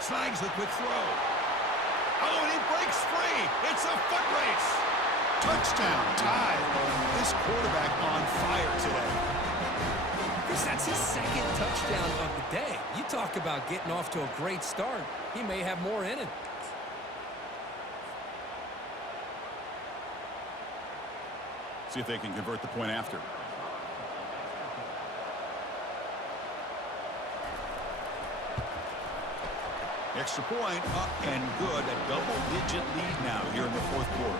Snags the quick throw. Oh, and he breaks free. It's a foot race. Touchdown, tie. This quarterback on fire today. Chris, that's his second touchdown of the day. You talk about getting off to a great start. He may have more in it. See if they can convert the point after. Extra point up and good. A double-digit lead now here in the fourth quarter.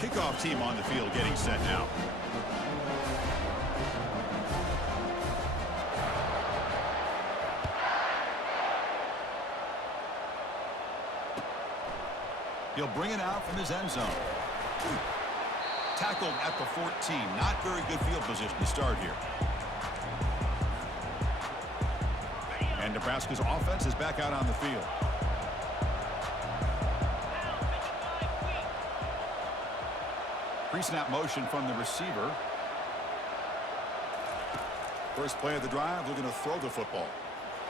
Kickoff team on the field getting set now. He'll bring it out from his end zone. Tackled at the 14. Not very good field position to start here. And Nebraska's offense is back out on the field. Pre-snap motion from the receiver. First play of the drive, they're going to throw the football.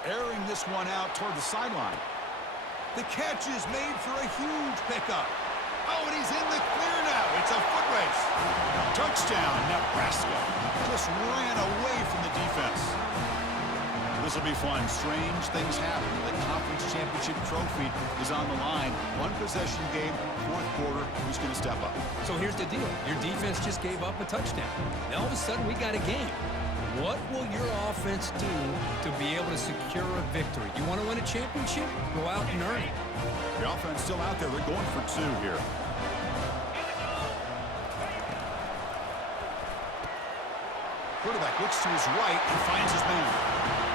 Airing this one out toward the sideline. The catch is made for a huge pickup. Oh, and he's in the clear now. It's a foot race. Touchdown, Nebraska. Just ran away from the defense. This will be fun. Strange things happen. The conference championship trophy is on the line. One possession game, fourth quarter. Who's going to step up? So here's the deal. Your defense just gave up a touchdown. Now all of a sudden we got a game. What will your offense do to be able to secure a victory? You want to win a championship? Go out and earn it. The offense still out there. They're going for two here. Quarterback looks to his right and finds his man.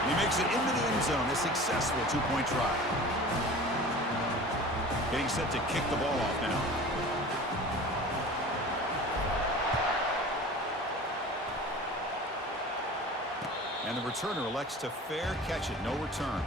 He makes it into the end zone. A successful two-point try. Getting set to kick the ball off now. And the returner elects to fair catch it. No return.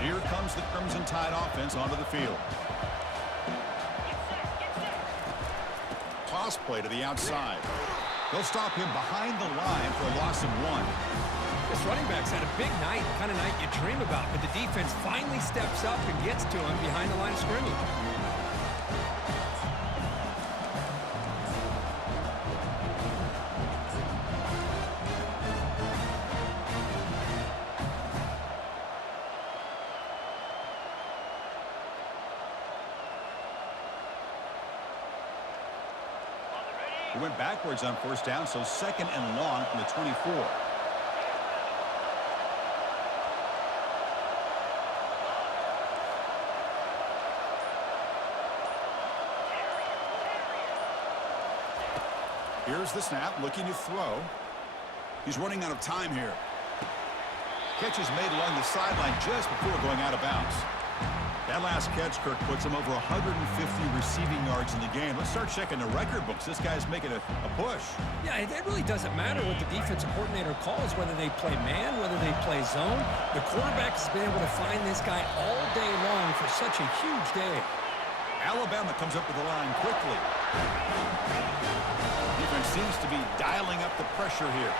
Here comes the Crimson Tide offense onto the field. Toss play to the outside. They'll stop him behind the line for a loss of one. This running back's had a big night, kind of night you dream about, but the defense finally steps up and gets to him behind the line of scrimmage. He went backwards on first down, so second and long from the 24. Here's the snap, looking to throw. He's running out of time here. Catch is made along the sideline just before going out of bounds. That last catch, Kirk, puts him over 150 receiving yards in the game. Let's start checking the record books. This guy's making a push. Yeah, it really doesn't matter what the defensive coordinator calls, whether they play man, whether they play zone. The quarterback has been able to find this guy all day long for such a huge day. Alabama comes up with the line quickly. Defense seems to be dialing up the pressure here.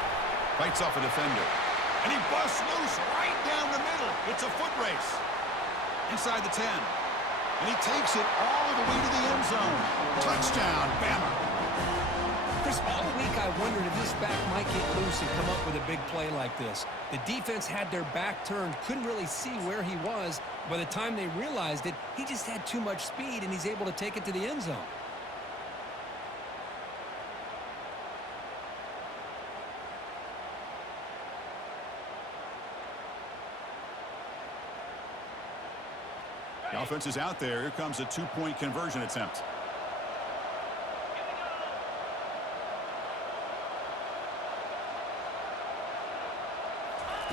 Fights off a defender. And he busts loose right down the middle. It's a foot race. Inside the 10. And he takes it all the way to the end zone. Touchdown, Bama. Chris, all week I wondered if this back might get loose and come up with a big play like this. The defense had their back turned, couldn't really see where he was. By the time they realized it, he just had too much speed, and he's able to take it to the end zone. The offense is out there. Here comes a two-point conversion attempt.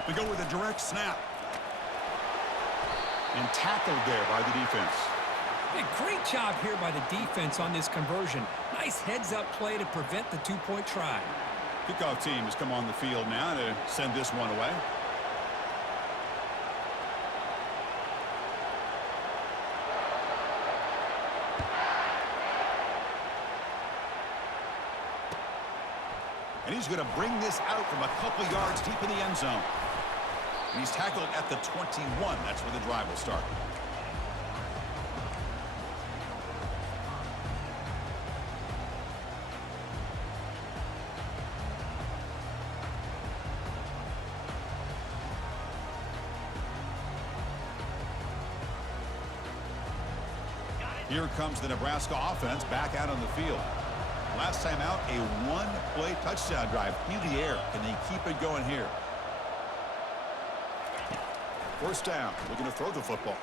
We go with a direct snap. And tackled there by the defense. Hey, great job here by the defense on this conversion. Nice heads-up play to prevent the two-point try. Kickoff team has come on the field now to send this one away. And he's going to bring this out from a couple yards deep in the end zone. And he's tackled at the 21. That's where the drive will start. Here comes the Nebraska offense back out on the field. Last time out, a one-play touchdown drive through the air. Can they keep it going here? First down, looking to throw the football.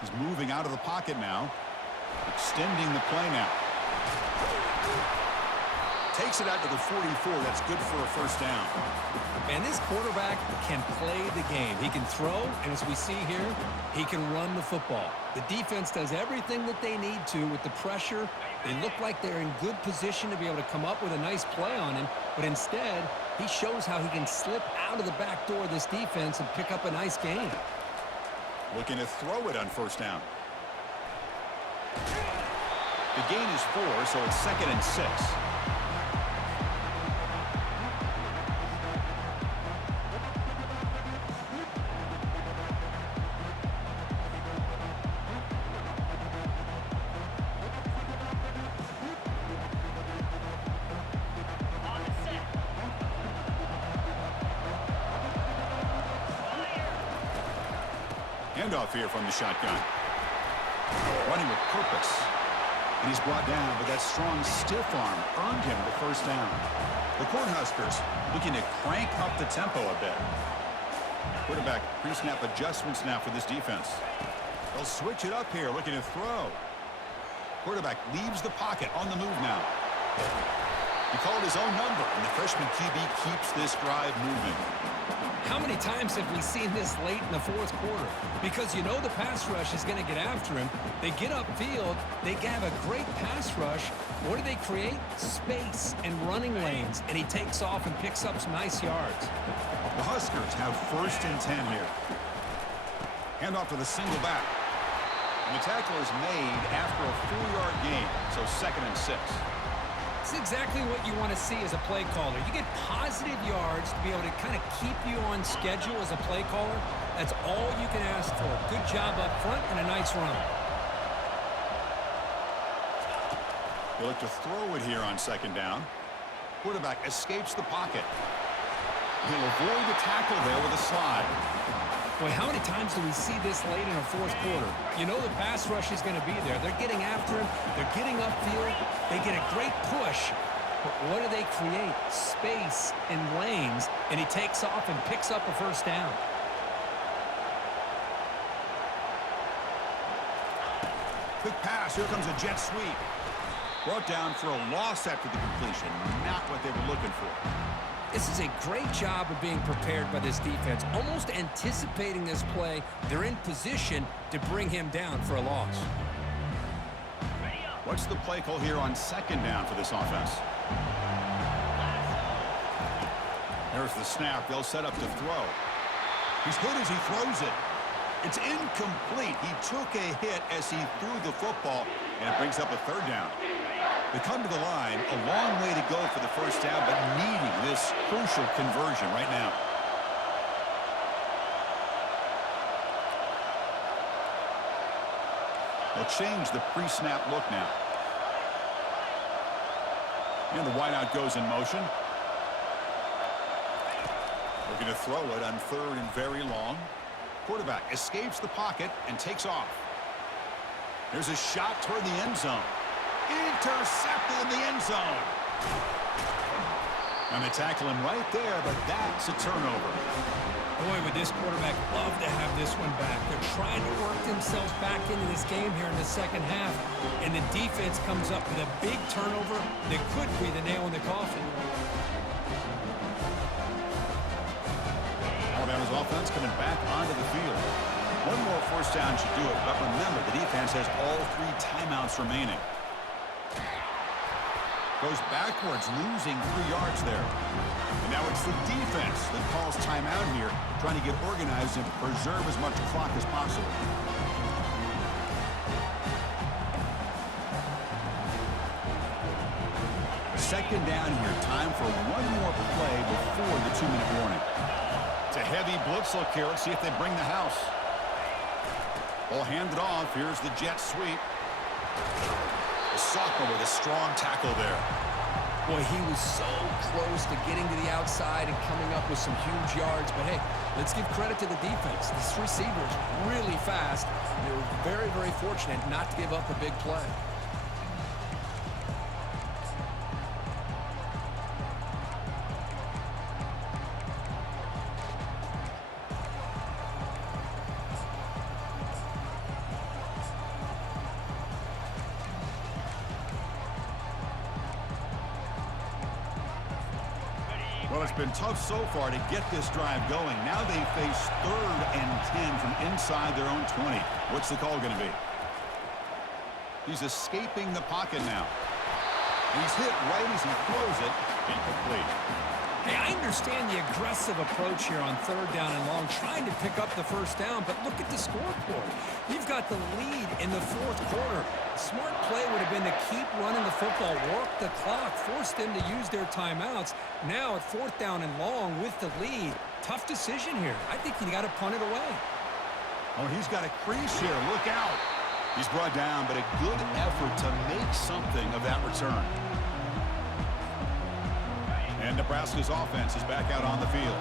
He's moving out of the pocket now, extending the play now. Takes it out to the 44. That's good for a first down. And this quarterback can play the game. He can throw, and as we see here, he can run the football. The defense does everything that they need to with the pressure. They look like they're in good position to be able to come up with a nice play on him, but instead, he shows how he can slip out of the back door of this defense and pick up a nice gain. Looking to throw it on first down. The gain is 4, so it's 2nd and 6. Handoff here from the shotgun. Running with purpose. And he's brought down, but that strong stiff arm earned him the first down. The Cornhuskers looking to crank up the tempo a bit. Quarterback pre-snap adjustments now for this defense. They'll switch it up here, looking to throw. Quarterback leaves the pocket on the move now. He called his own number, and the freshman QB keeps this drive moving. How many times have we seen this late in the fourth quarter? Because you know the pass rush is going to get after him. They get upfield. They have a great pass rush. What do they create? Space and running lanes. And he takes off and picks up some nice yards. The Huskers have 1st and 10 here. Handoff to the single back. And the tackle is made after a 4-yard gain, so 2nd and 6. It's exactly what you want to see as a play caller. You get positive yards to be able to kind of keep you on schedule as a play caller. That's all you can ask for. Good job up front and a nice run. They look to throw it here on 2nd down. Quarterback escapes the pocket. He'll avoid the tackle there with a slide. Boy, how many times do we see this late in a fourth quarter? You know the pass rush is going to be there. They're getting after him. They're getting upfield. They get a great push. But what do they create? Space and lanes. And he takes off and picks up a first down. Quick pass. Here comes a jet sweep. Brought down for a loss after the completion. Not what they were looking for. This is a great job of being prepared by this defense, almost anticipating this play. They're in position to bring him down for a loss. What's the play call here on 2nd down for this offense? There's the snap. They'll set up to throw. He's hit as he throws it. It's incomplete. He took a hit as he threw the football, and it brings up a 3rd down. They come to the line, a long way to go for the first down, but needing this crucial conversion right now. They'll change the pre-snap look now. And the wideout goes in motion. Looking to throw it on 3rd and very long. Quarterback escapes the pocket and takes off. There's a shot toward the end zone. Intercepted in the end zone. And they tackle him right there, but that's a turnover. Boy, would this quarterback love to have this one back. They're trying to work themselves back into this game here in the second half, and the defense comes up with a big turnover that could be the nail in the coffin. Alabama's offense coming back onto the field. One more first down should do it, but remember, the defense has all 3 timeouts remaining. Goes backwards, losing 3 yards there. And now it's the defense that calls timeout here, trying to get organized and preserve as much clock as possible. Second down here. Time for one more play before the 2-minute warning. It's a heavy blitz look here. Let's see if they bring the house. Ball handed off. Here's the jet sweep. The sophomore with a strong tackle there. Boy, he was so close to getting to the outside and coming up with some huge yards. But, hey, let's give credit to the defense. This receiver is really fast. They were very, very fortunate not to give up a big play. Well, it's been tough so far to get this drive going. Now they face 3rd and 10 from inside their own 20. What's the call going to be? He's escaping the pocket now. He's hit right as he throws it. Incomplete. Hey, I understand the aggressive approach here on 3rd down and long, trying to pick up the first down, but look at the scoreboard. You've got the lead in the 4th quarter. A smart play would have been to keep running the football, work the clock, force them to use their timeouts. Now at 4th down and long with the lead, tough decision here. I think you got to punt it away. Oh, he's got a crease here. Look out. He's brought down, but a good effort to make something of that return. And Nebraska's offense is back out on the field.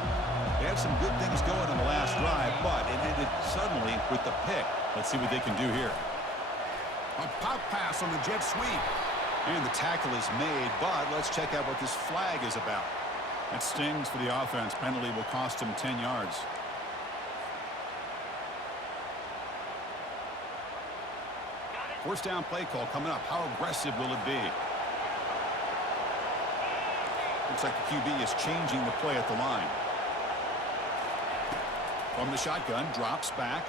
They had some good things going on the last drive, but it ended suddenly with the pick. Let's see what they can do here. A pop pass on the jet sweep. And the tackle is made, but let's check out what this flag is about. That stings for the offense. Penalty will cost him 10 yards. First down play call coming up. How aggressive will it be? Looks like the QB is changing the play at the line. From the shotgun, drops back.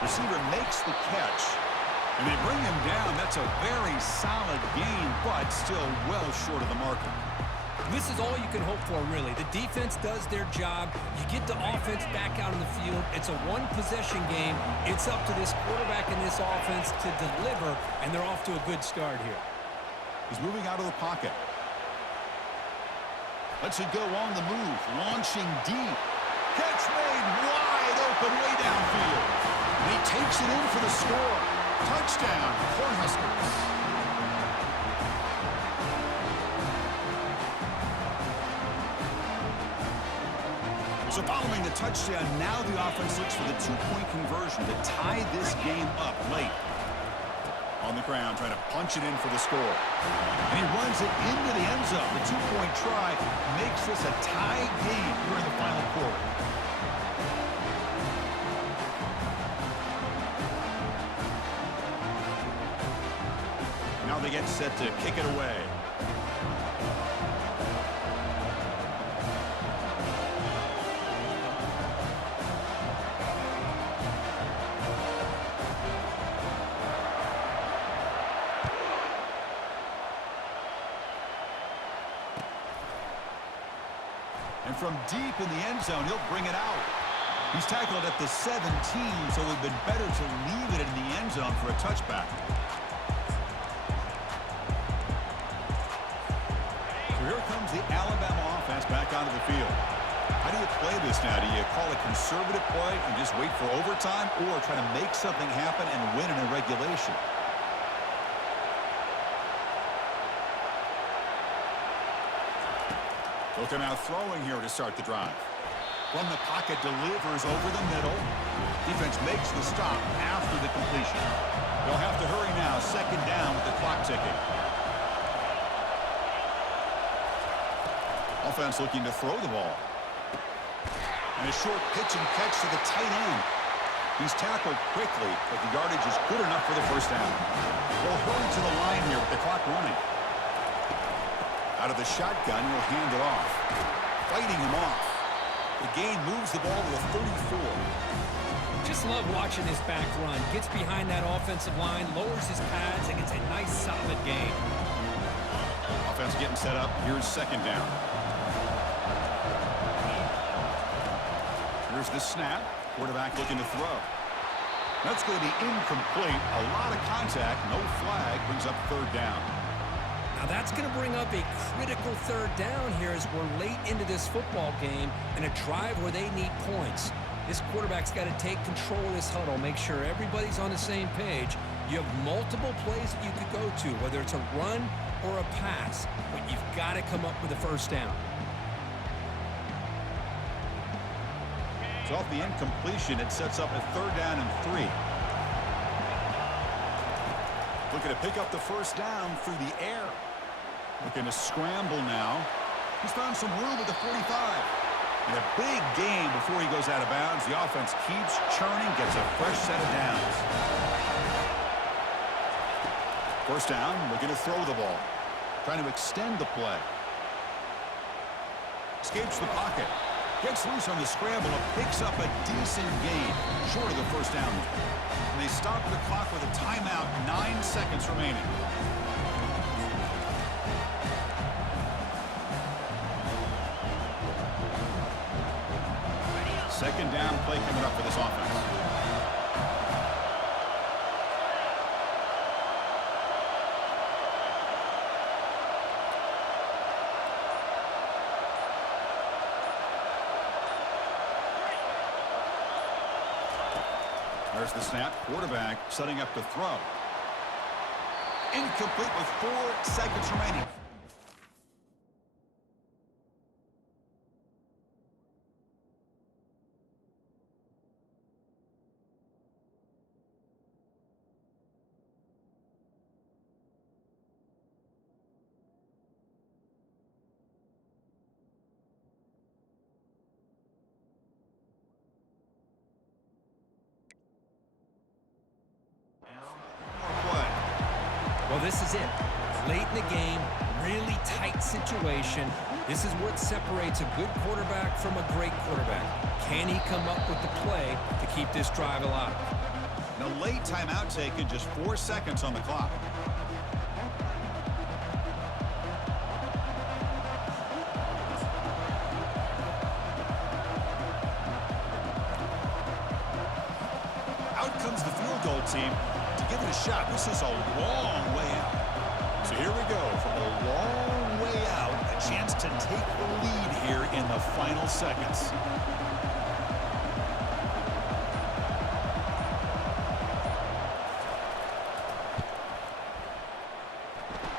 Receiver makes the catch. And they bring him down. That's a very solid gain, but still well short of the marker. This is all you can hope for, really. The defense does their job. You get the offense back out on the field. It's a one-possession game. It's up to this quarterback and this offense to deliver, and they're off to a good start here. He's moving out of the pocket. Lets it go on the move. Launching deep. Catch made wide open way downfield. And he takes it in for the score. Touchdown, Cornhuskers. So following the touchdown, now the offense looks for the 2-point conversion to tie this game up late. On the ground, trying to punch it in for the score. And he runs it into the end zone. The 2-point try makes this a tie game here in the final quarter. Now they get set to kick it away. And from deep in the end zone, he'll bring it out. He's tackled at the 17, so it would have been better to leave it in the end zone for a touchback. So here comes the Alabama offense back onto the field. How do you play this now? Do you call a conservative play and just wait for overtime, or try to make something happen and win in a regulation? Looking out throwing here to start the drive. From the pocket, delivers over the middle. Defense makes the stop after the completion. They'll have to hurry now. Second down with the clock ticking. Offense looking to throw the ball. And a short pitch and catch to the tight end. He's tackled quickly, but the yardage is good enough for the first down. They'll hurry to the line here with the clock running. Out of the shotgun, he'll hand it off. Fighting him off. The gain moves the ball to the 34. Just love watching this back run. Gets behind that offensive line, lowers his pads, and gets a nice, solid gain. Offense getting set up. Here's second down. Here's the snap. Quarterback looking to throw. That's going to be incomplete. A lot of contact. No flag. Brings up third down. Now that's going to bring up a critical third down here as we're late into this football game and a drive where they need points. This quarterback's got to take control of this huddle, make sure everybody's on the same page. You have multiple plays that you could go to, whether it's a run or a pass, but you've got to come up with a first down. It's off the incompletion. It sets up a third down and 3. Looking to pick up the first down through the air. Looking to scramble now. He's found some room at the 45. And a big gain before he goes out of bounds. The offense keeps churning, gets a fresh set of downs. First down, looking to throw the ball. Trying to extend the play. Escapes the pocket. Gets loose on the scramble and picks up a decent gain. Short of the first down. And they stop the clock with a timeout. 9 seconds remaining. Second down play coming up for this offense. There's the snap. Quarterback setting up to throw. Incomplete with 4 seconds remaining. Well, this is it. Late in the game, really tight situation. This is what separates a good quarterback from a great quarterback. Can he come up with the play to keep this drive alive? The late timeout taken, just 4 seconds on the clock. Out comes the field goal team to give it a shot. This is a long way out. So here we go from a long way out. A chance to take the lead here in the final seconds.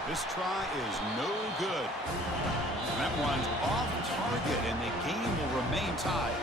This try is no good. That one's off target, and the game will remain tied.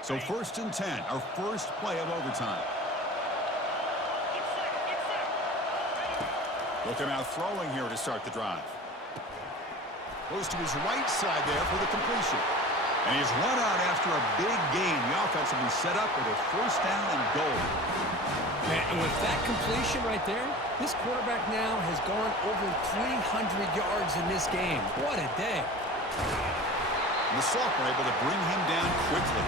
So 1st and 10, our first play of overtime. Looking out throwing here to start the drive. Goes to his right side there for the completion. And he's run out after a big gain. The offense will be set up with a first down and goal. Man, and with that completion right there, this quarterback now has gone over 300 yards in this game. What a day. And the sophomore able to bring him down quickly.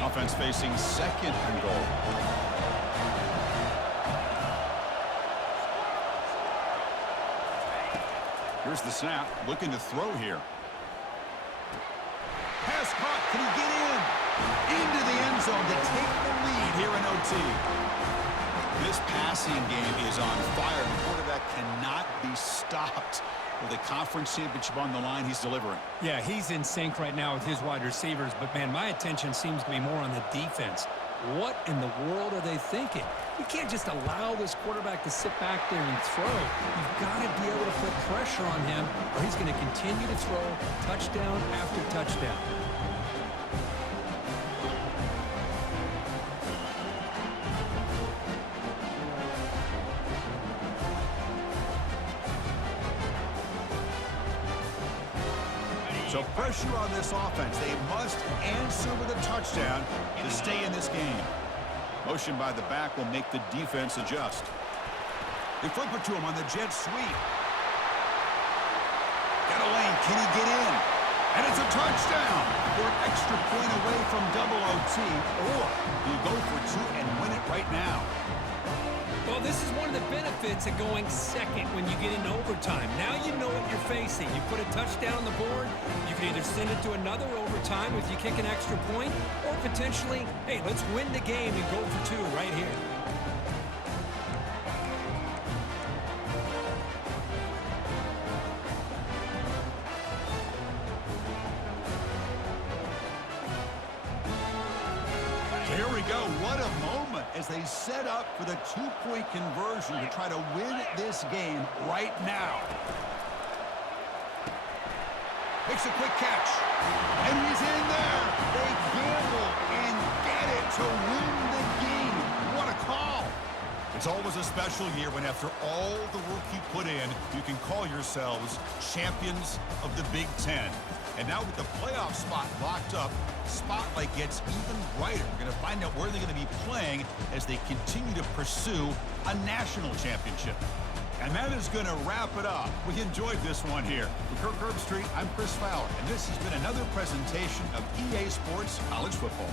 Offense facing second and goal. Here's the snap, looking to throw here. Pass caught, can he get in? Into the end zone to take the lead here in OT. This passing game is on fire. The quarterback cannot be stopped. With a conference championship on the line, he's delivering. Yeah, he's in sync right now with his wide receivers, but, man, my attention seems to be more on the defense. What in the world are they thinking? You can't just allow this quarterback to sit back there and throw. You've got to be able to put pressure on him, or he's going to continue to throw touchdown after touchdown. So pressure on this offense. They must answer with a touchdown to stay in this game. Motion by the back will make the defense adjust. They flip it to him on the jet sweep. Got a lane. Can he get in? And it's a touchdown. We're an extra point away from double OT. Or you go for two and win it right now. Well, this is one of the benefits of going second when you get into overtime. Now you know what you're facing. You put a touchdown on the board, you can either send it to another overtime if you kick an extra point, or potentially, hey, let's win the game and go for two right here. Here we go. What a moment as they set up for the two-point conversion to try to win this game right now. Makes a quick catch. And he's in there. They gamble and get it to win the game. What a call. It's always a special year when after all the work you put in, you can call yourselves champions of the Big Ten. And now with the playoff spot locked up, spotlight gets even brighter. We're going to find out where they're going to be playing as they continue to pursue a national championship. And that is going to wrap it up. We enjoyed this one here. For Kirk Herbstreit, I'm Chris Fowler, and this has been another presentation of EA Sports College Football.